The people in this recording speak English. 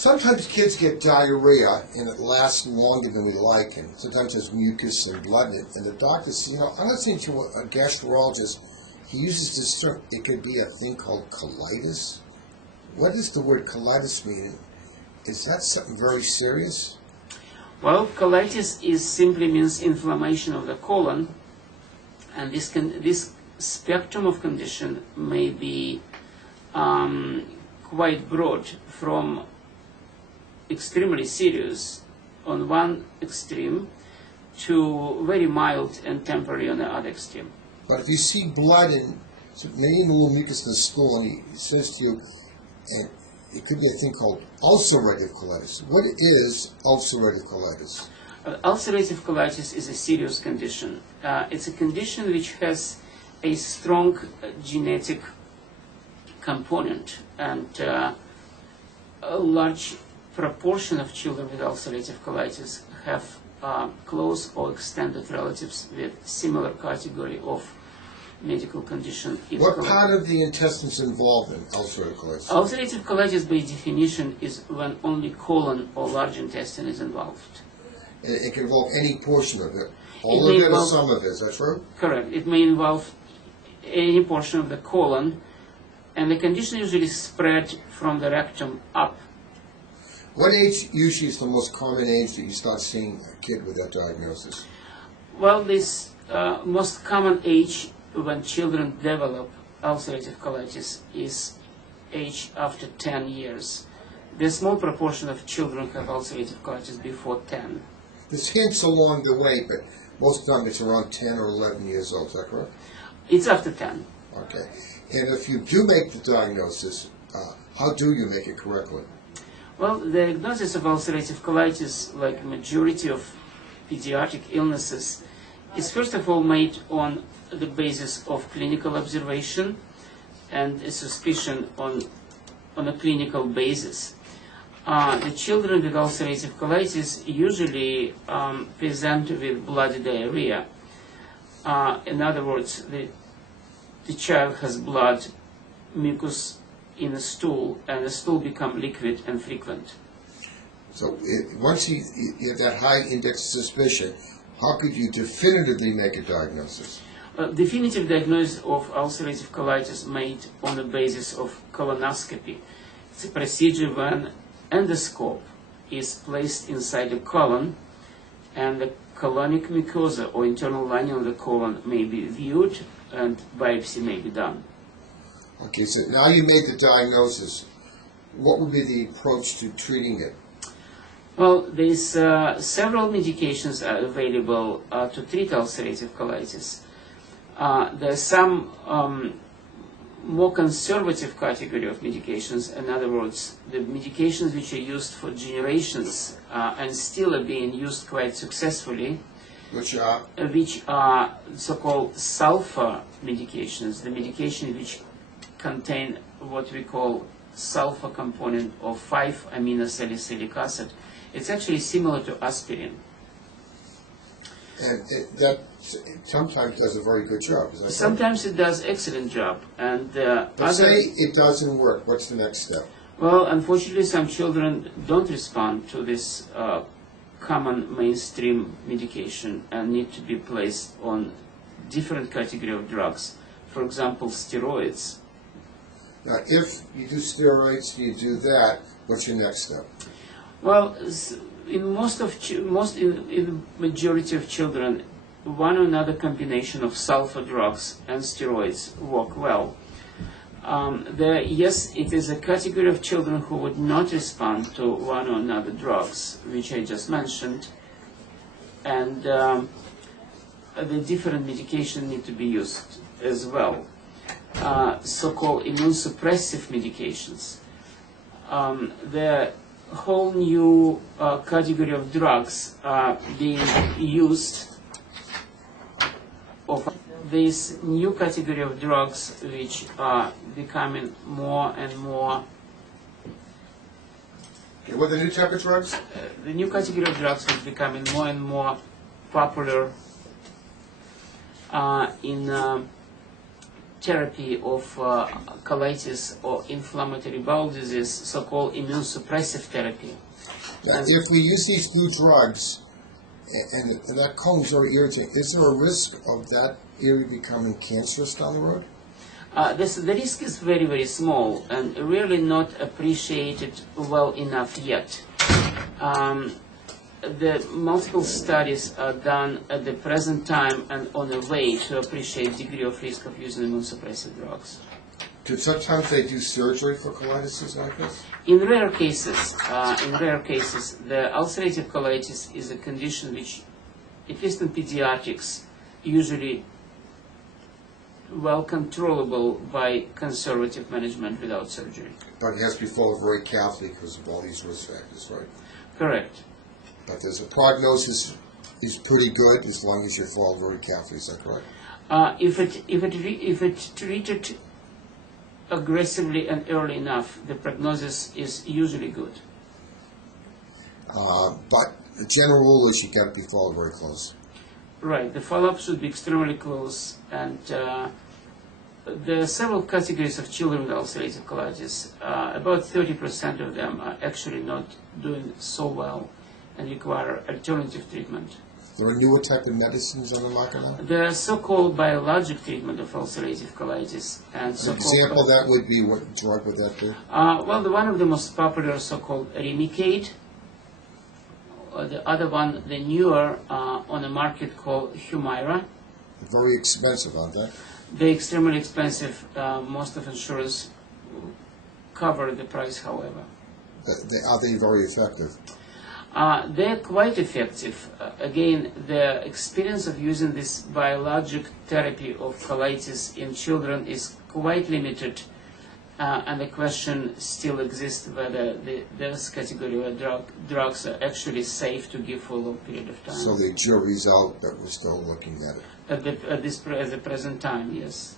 Sometimes kids get diarrhea and it lasts longer than we like, and sometimes there's mucus and blood in it. And the doctor says, I'm not saying to a gastroenterologist, he uses this term, it could be a thing called colitis. What does the word colitis mean? Is that something very serious? Well, colitis simply means inflammation of the colon, and this spectrum of condition may be quite broad, from extremely serious on one extreme to very mild and temporary on the other extreme. But if you see blood and maybe a little mucus in the stool, and he says to you, and it could be a thing called ulcerative colitis. What is ulcerative colitis? Ulcerative colitis is a serious condition. It's a condition which has a strong genetic component, and a large proportion of children with ulcerative colitis have close or extended relatives with similar category of medical condition. What part of the intestines involved in ulcerative colitis? Ulcerative colitis, by definition, is when only colon or large intestine is involved. It can involve any portion of it, all of it or some of it, is that true? Correct. It may involve any portion of the colon, and the condition usually spread from the rectum up. What age usually is the most common age that you start seeing a kid with that diagnosis? Well, this most common age when children develop ulcerative colitis is age after 10 years. There's a small proportion of children have ulcerative colitis before 10. This hints along the way, but most of the time it's around 10 or 11 years old, is that correct? It's after 10. Okay. And if you do make the diagnosis, how do you make it correctly? Well, the diagnosis of ulcerative colitis, like majority of pediatric illnesses, is first of all made on the basis of clinical observation and a suspicion on a clinical basis. The children with ulcerative colitis usually present with bloody diarrhea. In other words, the child has blood, mucus in the stool, and the stool become liquid and frequent. So once you have that high index of suspicion, how could you definitively make a diagnosis? Definitive diagnosis of ulcerative colitis made on the basis of colonoscopy. It's a procedure when endoscope is placed inside the colon, and the colonic mucosa or internal lining of the colon may be viewed, and biopsy may be done. Okay, so now you made the diagnosis. What would be the approach to treating it? Well, there's several medications are available to treat ulcerative colitis. There's some more conservative category of medications. In other words, the medications which are used for generations and still are being used quite successfully, which are so-called sulfur medications, the medication which contain what we call sulfur component of 5-aminosalicylic acid. It's actually similar to aspirin. And that sometimes does a very good job. Is that sometimes it does excellent job. And let's say it doesn't work. What's the next step? Well, unfortunately, some children don't respond to this common mainstream medication and need to be placed on different category of drugs. For example, steroids. Now, if you do steroids, you do that, what's your next step? Well, in in majority of children, one or another combination of sulfur drugs and steroids work well. Yes, it is a category of children who would not respond to one or another drugs, which I just mentioned, and the different medications need to be used as well. So-called immunosuppressive medications. The whole new category of drugs are being used. This new category of drugs which are becoming more and more. Okay, what are the new type of drugs? The new category of drugs is becoming more and more popular in therapy of colitis or inflammatory bowel disease, so-called immunosuppressive therapy. Now, if we use these blue drugs, and that colon is very irritating, is there a risk of that area becoming cancerous down the road? The risk is very, very small and really not appreciated well enough yet. The multiple studies are done at the present time and on a way to appreciate degree of risk of using immunosuppressive drugs. Do sometimes they do surgery for colitis like this? In rare cases, the ulcerative colitis is a condition which, at least in pediatrics, usually well controllable by conservative management without surgery. But it has to be followed very carefully because of all these risk factors, right? Correct. But there's a prognosis is pretty good as long as you follow very carefully. Is that correct? If it treated aggressively and early enough, the prognosis is usually good. But the general rule is you got to be followed very close. Right. The follow-up should be extremely close, and there are several categories of children with ulcerative colitis. About 30% of them are actually not doing so well and require alternative treatment. There are newer type of medicines on the market now? The so-called biologic treatment of ulcerative colitis. And An example of that would be, what drug would that be? Well, one of the most popular so-called Remicade. The other one, the newer on the market, called Humira. Very expensive, aren't they? They're extremely expensive. Most of insurers cover the price, however. Are they very effective? They're quite effective. Again, the experience of using this biologic therapy of colitis in children is quite limited, and the question still exists whether this category of drugs are actually safe to give for a long period of time. So the jury's out, but we're still looking at it. At the present time, yes.